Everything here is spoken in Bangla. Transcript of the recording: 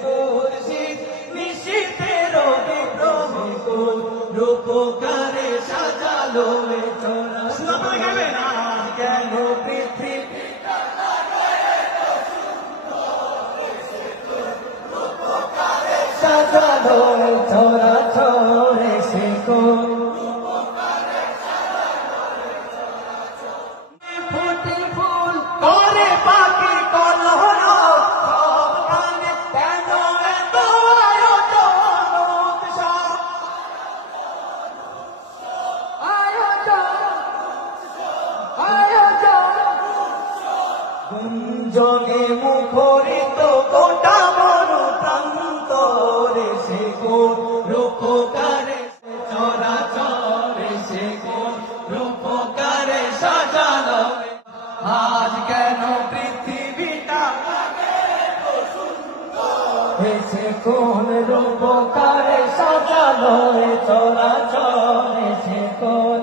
খুরশিদ নিশীথের বিদ্রোহ কোন রূপকারে সাজালো এ চরাচর কেন পৃথিবী সাজালো এ চরাচর সে কোন ফুটি ফুল করে পাখি কলরব সবখানে কেন এত আয়োজন গুঞ্জনে মুখরিত গোটা বড় প্রান্তরে সে কোন রূপকারে চরাচরে সে কোন রূপকারে সাজালো আজ কেন পৃথিবীটা সে কোন রূপকারে সাজালো চরাচরে সে কোন